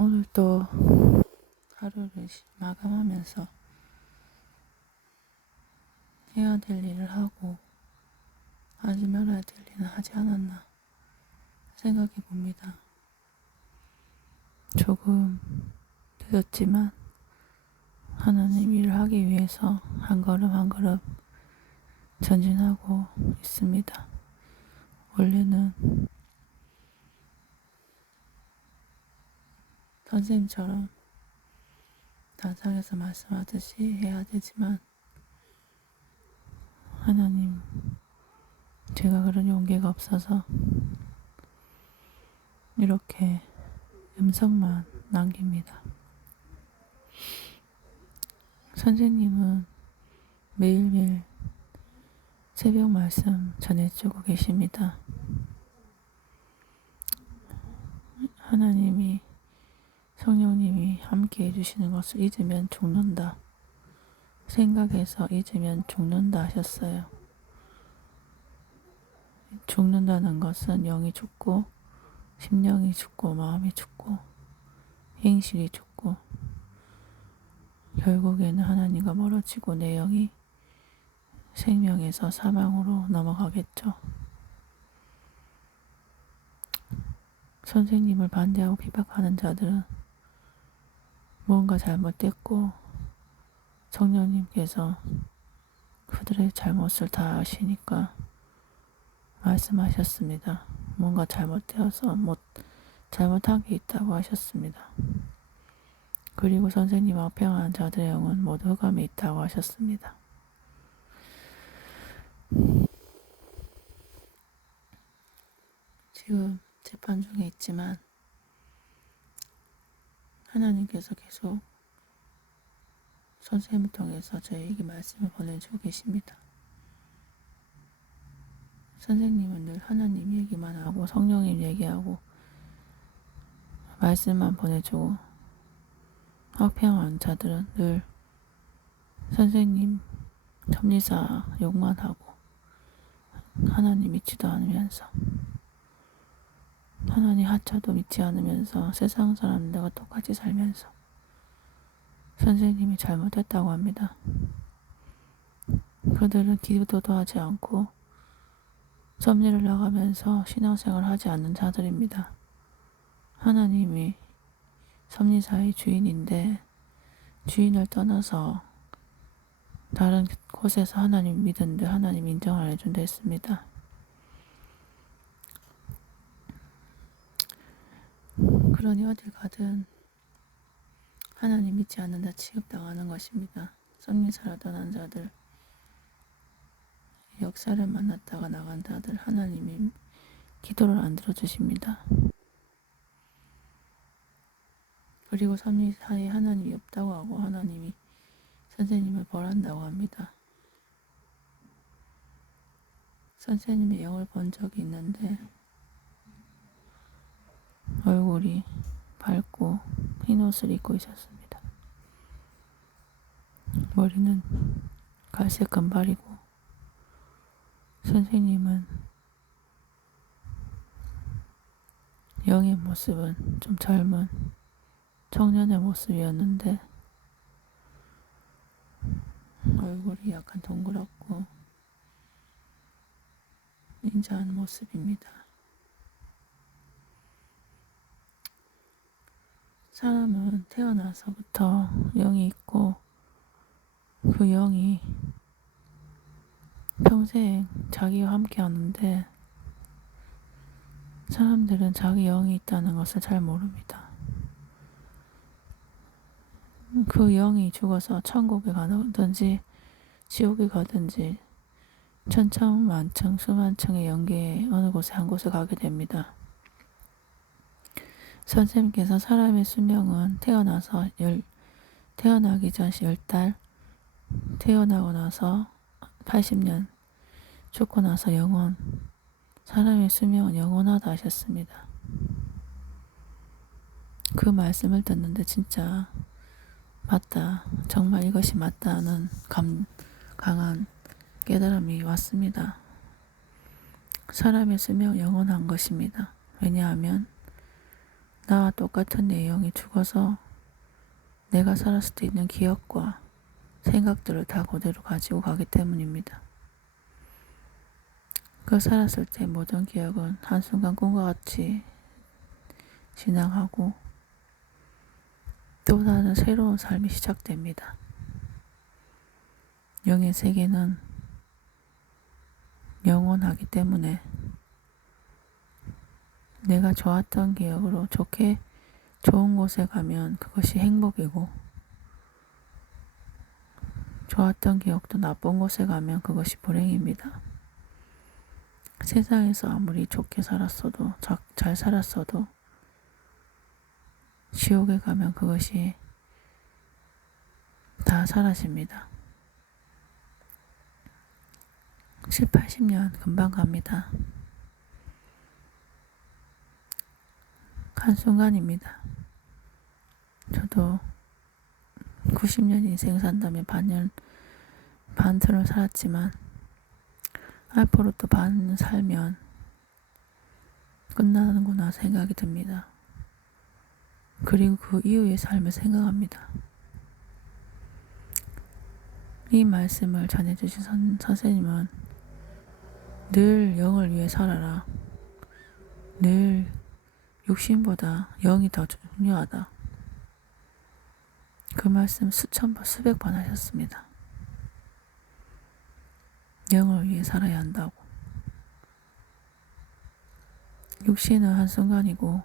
오늘 또 하루를 마감하면서 해야 될 일을 하고 하지 말아야 될 일은 하지 않았나 생각해 봅니다. 조금 늦었지만 하나님 일을 하기 위해서 한 걸음 한 걸음 전진하고 있습니다. 원래는 선생님처럼 단상에서 말씀하듯이 해야 되지만 하나님, 제가 그런 용기가 없어서 이렇게 음성만 남깁니다. 선생님은 매일매일 새벽 말씀 전해주고 계십니다. 하나님이, 성령님이 함께 해주시는 것을 잊으면 죽는다. 생각해서 잊으면 죽는다 하셨어요. 죽는다는 것은 영이 죽고 심령이 죽고 마음이 죽고 행실이 죽고 결국에는 하나님과 멀어지고 내 영이 생명에서 사망으로 넘어가겠죠. 선생님을 반대하고 비박하는 자들은 뭔가 잘못됐고 성령님께서 그들의 잘못을 다 아시니까 말씀하셨습니다. 뭔가 잘못되어서 잘못한 게 있다고 하셨습니다. 그리고 선생님과 평안한 자들의 영은 모두 흑암에 있다고 하셨습니다. 지금 재판 중에 있지만 하나님께서 계속 선생님을 통해서 저에게 말씀을 보내주고 계십니다. 선생님은 늘 하나님 얘기만 하고 성령님 얘기하고 말씀만 보내주고 학평한 자들은 늘 선생님 섭리사 욕만 하고 하나님 믿지도 않으면서 하나님 하차도 믿지 않으면서 세상 사람들과 똑같이 살면서 선생님이 잘못했다고 합니다. 그들은 기도도 하지 않고 섭리를 나가면서 신앙생활을 하지 않는 자들입니다. 하나님이 섭리사의 주인인데 주인을 떠나서 다른 곳에서 하나님 믿은데 하나님 인정 안 해준다 했습니다. 그러니 어딜 가든 하나님 믿지 않는다 취급당하는 것입니다. 섭리사를 떠난 자들, 역사를 만났다가 나간 자들 하나님이 기도를 안 들어주십니다. 그리고 섭리사에 하나님이 없다고 하고 하나님이 선생님을 벌한다고 합니다. 선생님의 영을 본 적이 있는데 얼굴이 밝고 흰 옷을 입고 있었습니다. 머리는 갈색 금발이고 선생님은 영의 모습은 좀 젊은 청년의 모습이었는데 얼굴이 약간 동그랗고 인자한 모습입니다. 사람은 태어나서부터 영이 있고 그 영이 평생 자기와 함께 하는데 사람들은 자기 영이 있다는 것을 잘 모릅니다. 그 영이 죽어서 천국에 가든지 지옥에 가든지 천천만층 수만층의 영계에 어느 곳에 한 곳에 가게 됩니다. 선생님께서 사람의 수명은 태어나기 전 10달, 태어나고 나서 80년, 죽고 나서 영원, 사람의 수명은 영원하다 하셨습니다. 그 말씀을 듣는데 진짜 맞다, 정말 이것이 맞다는 강한 깨달음이 왔습니다. 사람의 수명은 영원한 것입니다. 왜냐하면 나와 똑같은 내 영이 죽어서 내가 살았을 때 있는 기억과 생각들을 다 그대로 가지고 가기 때문입니다. 그 살았을 때 모든 기억은 한순간 꿈과 같이 지나가고 또 다른 새로운 삶이 시작됩니다. 영의 세계는 영원하기 때문에 내가 좋았던 기억으로 좋은 곳에 가면 그것이 행복이고, 좋았던 기억도 나쁜 곳에 가면 그것이 불행입니다. 세상에서 아무리 좋게 살았어도, 잘 살았어도 지옥에 가면 그것이 다 사라집니다. 7, 80년 금방 갑니다. 한순간입니다. 저도 90년 인생 산다면 반틀을 살았지만 앞으로 또 반 살면 끝나는구나 생각이 듭니다. 그리고 그 이후의 삶을 생각합니다. 이 말씀을 전해주신 선생님은 늘 영을 위해 살아라. 늘 육신보다 영이 더 중요하다. 그 말씀 수천 번, 수백 번 하셨습니다. 영을 위해 살아야 한다고. 육신은 한순간이고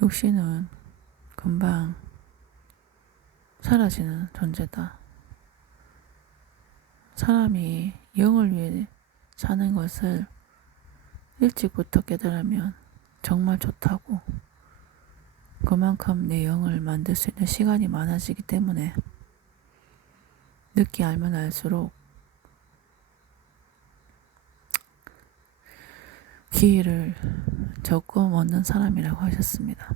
육신은 금방 사라지는 존재다. 사람이 영을 위해 사는 것을 일찍부터 깨달으면 정말 좋다고. 그만큼 내 영을 만들 수 있는 시간이 많아지기 때문에 늦게 알면 알수록 기회를 조금 얻는 사람이라고 하셨습니다.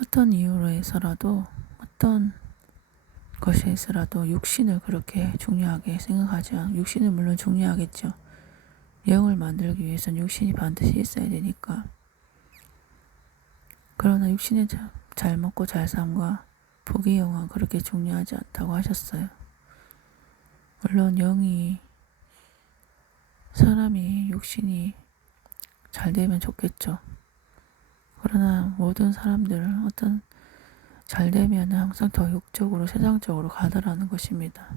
어떤 이유로 해서라도, 어떤 것에 있어라도 육신을 그렇게 중요하게 생각하지 않고, 육신은 물론 중요하겠죠. 영을 만들기 위해서는 육신이 반드시 있어야 되니까. 그러나 육신의 잘 먹고 잘 삶과 부귀영화는 그렇게 중요하지 않다고 하셨어요. 물론 사람이 육신이 잘 되면 좋겠죠. 그러나 모든 사람들은 잘 되면 항상 더 육적으로, 세상적으로 가더라는 것입니다.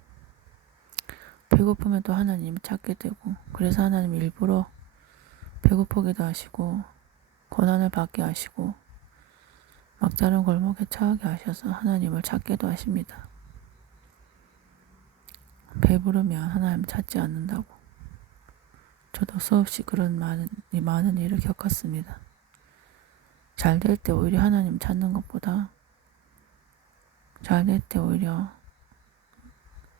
배고프면 또 하나님을 찾게 되고, 그래서 하나님 일부러 배고프기도 하시고 고난을 받게 하시고 막다른 골목에 처하게 하셔서 하나님을 찾게도 하십니다. 배부르면 하나님을 찾지 않는다고. 저도 수없이 그런 많은 일을 겪었습니다. 잘 될 때 오히려 하나님 찾는 것보다 잘 될 때 오히려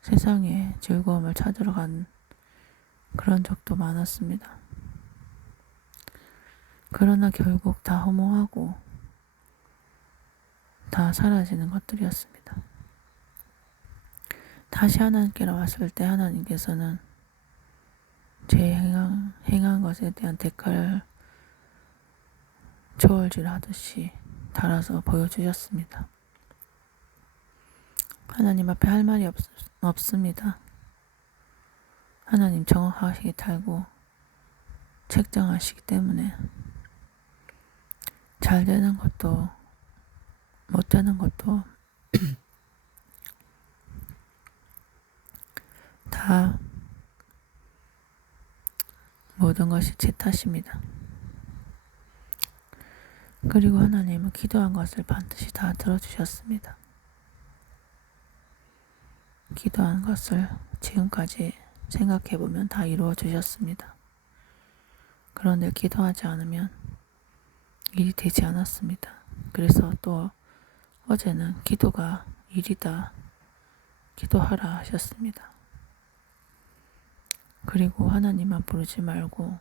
세상의 즐거움을 찾으러 간 그런 적도 많았습니다. 그러나 결국 다 허무하고 다 사라지는 것들이었습니다. 다시 하나님께로 왔을 때 하나님께서는 제 행한 것에 대한 대가를 저울질 하듯이 달아서 보여주셨습니다. 하나님 앞에 할 말이 없습니다. 하나님 정확하게 달고 책정하시기 때문에 잘 되는 것도 못 되는 것도 다 모든 것이 제 탓입니다. 그리고 하나님은 기도한 것을 반드시 다 들어주셨습니다. 기도한 것을 지금까지 생각해보면 다 이루어 주셨습니다. 그런데 기도하지 않으면 일이 되지 않았습니다. 그래서 또 어제는 기도가 일이다, 기도하라 하셨습니다. 그리고 하나님만 부르지 말고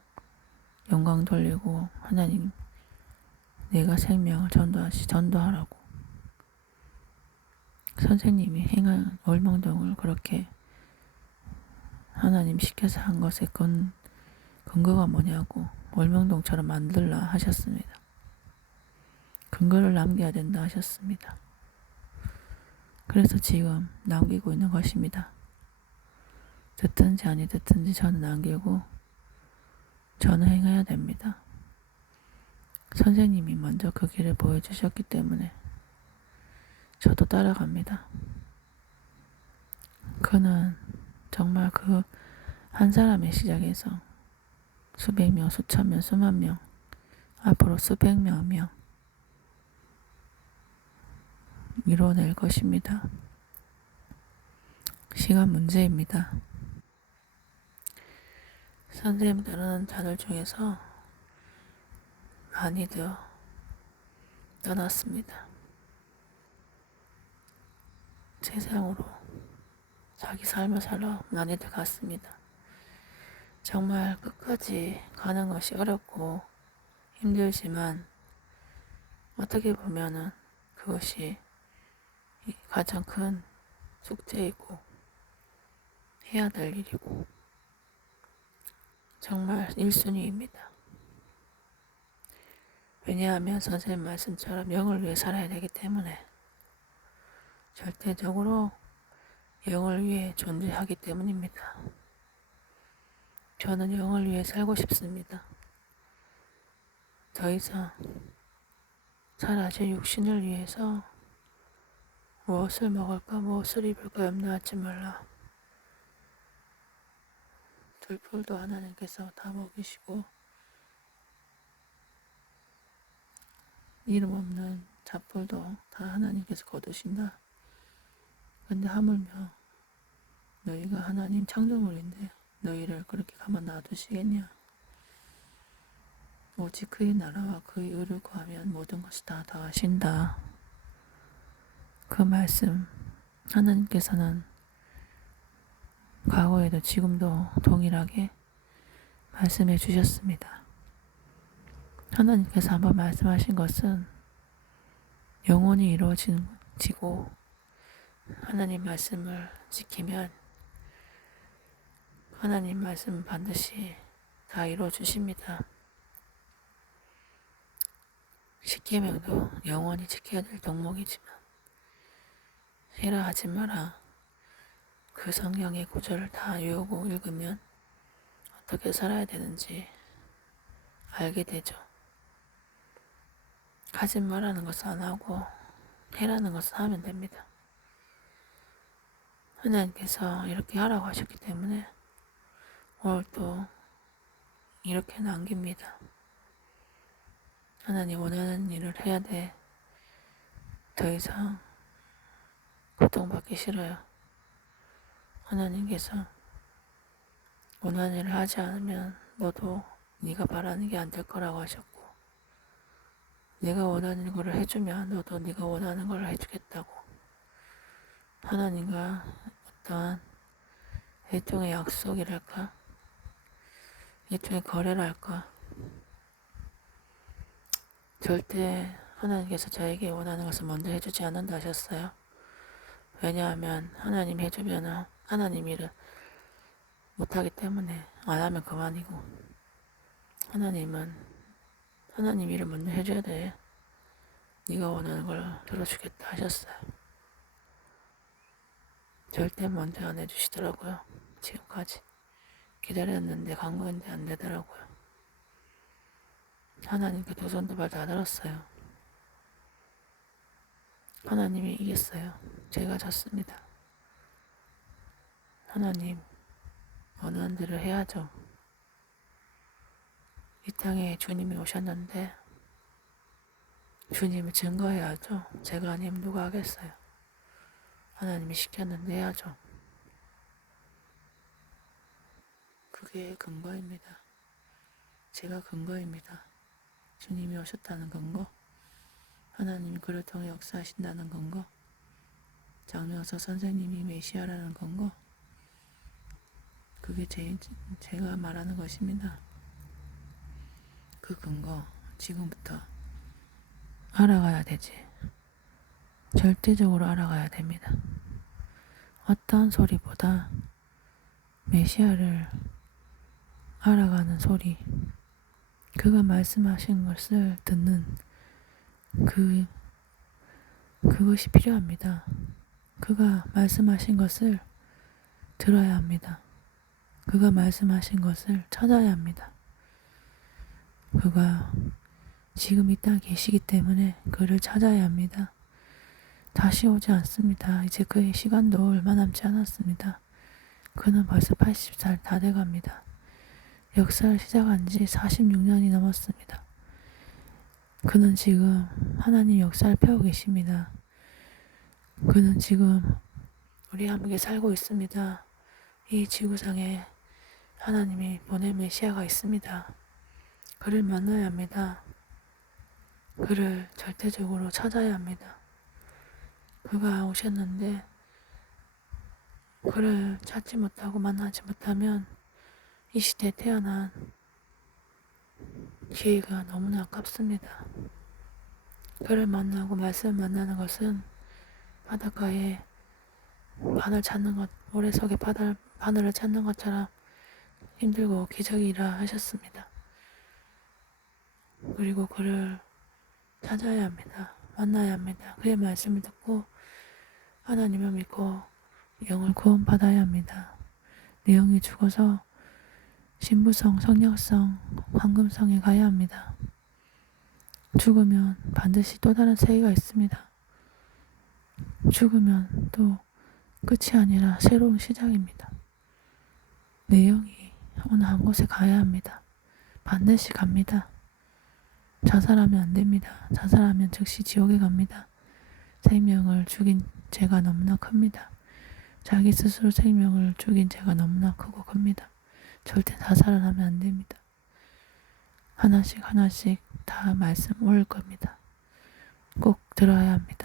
영광 돌리고 하나님 내가 생명을 전도하라고. 선생님이 행한 얼명동을 그렇게 하나님 시켜서 한 것의 근거가 뭐냐고. 월명동처럼 만들라 하셨습니다. 근거를 남겨야 된다 하셨습니다. 그래서 지금 남기고 있는 것입니다. 듣든지 아니 듣든지 저는 남기고 저는 행해야 됩니다. 선생님이 먼저 그 길을 보여주셨기 때문에 저도 따라갑니다. 그는 정말 그 한 사람의 시작에서 수백 명, 수천 명, 수만 명, 앞으로 수백 명 이뤄낼 것입니다. 시간 문제입니다. 선생님 다루는 자들 중에서 많이들 떠났습니다. 세상으로 자기 삶을 살러 많이들 갔습니다. 정말 끝까지 가는 것이 어렵고 힘들지만 어떻게 보면은 그것이 가장 큰 숙제이고 해야 될 일이고 정말 1순위입니다. 왜냐하면 선생님 말씀처럼 영을 위해 살아야 되기 때문에 절대적으로 영을 위해 존재하기 때문입니다. 저는 영을 위해 살고 싶습니다. 더 이상 사라질 육신을 위해서 무엇을 먹을까 무엇을 입을까 염려하지 말라. 들풀도 하나님께서 다 먹이시고 이름 없는 잡풀도 다 하나님께서 거두신다. 근데 하물며 너희가 하나님 창조물인데 너희를 그렇게 가만 놔두시겠냐. 오직 그의 나라와 그의 의를 구하면 모든 것이 다 더하신다. 그 말씀 하나님께서는 과거에도 지금도 동일하게 말씀해 주셨습니다. 하나님께서 한번 말씀하신 것은 영원히 이루어지고 하나님 말씀을 지키면 하나님 말씀은 반드시 다 이루어 주십니다. 십계명도 영원히 지켜야 될 덕목이지만 해라 하지 마라. 그 성경의 구절을 다 외우고 읽으면 어떻게 살아야 되는지 알게 되죠. 하지 말라는 것을 안 하고 해라는 것을 하면 됩니다. 하나님께서 이렇게 하라고 하셨기 때문에 오늘 또 이렇게 남깁니다. 하나님 원하는 일을 해야 돼. 더 이상 고통받기 싫어요. 하나님께서 원하는 일을 하지 않으면 너도 네가 바라는 게 안 될 거라고 하셨고 내가 원하는 걸 해주면 너도 네가 원하는 걸 해주겠다고 하나님과 어떠한 일종의 약속이랄까 일종의 거래랄까 절대 하나님께서 저에게 원하는 것을 먼저 해주지 않는다 하셨어요. 왜냐하면 하나님 해주면 하나님 일을 못하기 때문에 안 하면 그만이고 하나님은 하나님 일을 먼저 해줘야 돼. 네가 원하는 걸 들어주겠다 하셨어요. 절대 먼저 안 해주시더라고요. 지금까지 기다렸는데 간 건데 안 되더라고요. 하나님께 두 손 두 발 다 들었어요. 하나님이 이겼어요. 제가 졌습니다. 하나님 원하는 대로 해야죠. 이 땅에 주님이 오셨는데 주님을 증거해야죠. 제가 아니면 누가 하겠어요. 하나님이 시켰는데 해야죠. 그게 근거입니다. 제가 근거입니다. 주님이 오셨다는 근거, 하나님이 그를 통해 역사하신다는 근거, 장로서 선생님이 메시아라는 근거, 그게 제가 말하는 것입니다. 그 근거 지금부터 알아가야 되지. 절대적으로 알아가야 됩니다. 어떤 소리보다 메시아를 알아가는 소리, 그가 말씀하신 것을 듣는 그것이 필요합니다. 그가 말씀하신 것을 들어야 합니다. 그가 말씀하신 것을 찾아야 합니다. 그가 지금 이 땅에 계시기 때문에 그를 찾아야 합니다. 다시 오지 않습니다. 이제 그의 시간도 얼마 남지 않았습니다. 그는 벌써 80살 다 돼갑니다. 역사를 시작한 지 46년이 넘었습니다. 그는 지금 하나님 역사를 펴고 계십니다. 그는 지금 우리와 함께 살고 있습니다. 이 지구상에 하나님이 보낸 메시아가 있습니다. 그를 만나야 합니다. 그를 절대적으로 찾아야 합니다. 그가 오셨는데 그를 찾지 못하고 만나지 못하면 이 시대에 태어난 기회가 너무나 아깝습니다. 그를 만나고 말씀을 만나는 것은 바닷가에 바늘 찾는 것, 모래속에 바늘을 찾는 것처럼 힘들고 기적이라 하셨습니다. 그리고 그를 찾아야 합니다. 만나야 합니다. 그의 말씀을 듣고 하나님을 믿고 영을 구원받아야 합니다. 내 영이 죽어서 신부성, 성령성, 황금성에 가야 합니다. 죽으면 반드시 또 다른 세계가 있습니다. 죽으면 또 끝이 아니라 새로운 시작입니다. 내 영이 어느 한 곳에 가야 합니다. 반드시 갑니다. 자살하면 안 됩니다. 자살하면 즉시 지옥에 갑니다. 생명을 죽인 죄가 너무나 큽니다. 자기 스스로 생명을 죽인 죄가 너무나 크고 큽니다. 절대 자살을 하면 안 됩니다. 하나씩 하나씩 다 말씀 올 겁니다. 꼭 들어야 합니다.